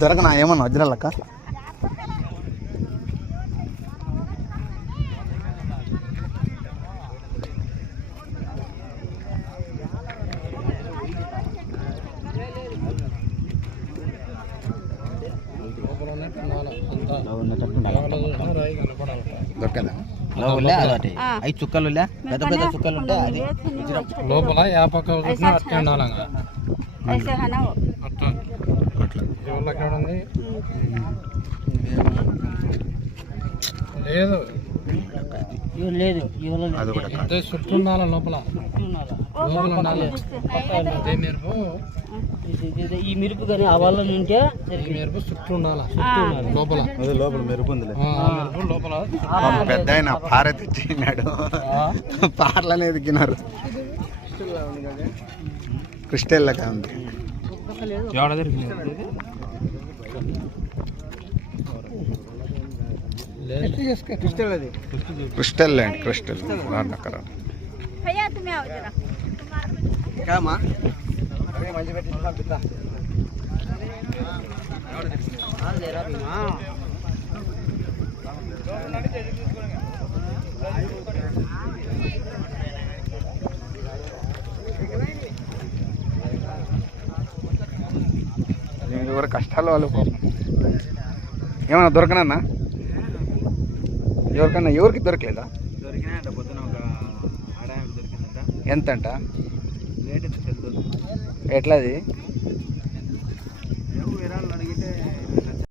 దొరకనా ఏమన్నా వజ్రాలు అక్క? దొరకదా? అవి చుక్కలు పెద్ద పెద్ద చుక్కలు ఉంటే అది లోపల యాపక లేదు లేదు చుట్టూ ఉండాలి లోపల ఈ మెరుపు కానీ ఆ వాళ్ళ ఉంటే మెరుపు చుట్టూ ఉండాలి లోపల లోపల మెరుపు ఉంది లోపల పెద్ద ఆయన పార తెచ్చినాడు పార్లనే ఎదిగినారు క్రిస్టల్ లాగా ఉంది క్రిస్టల్ ల్యాండ్ క్రిస్టల్ ఎవరు కష్టాలు వాళ్ళు ఏమన్నా దొరకనన్నా ఎవరికన్నా ఎవరికి దొరకలేదా? దొరికినాయంట పొద్దున ఒక ఆడాయకు దొరికిందంట. ఎంతంట రేట్ ఎంత తెలుసు? ఎట్లా అది? విరాళాలు అడిగితే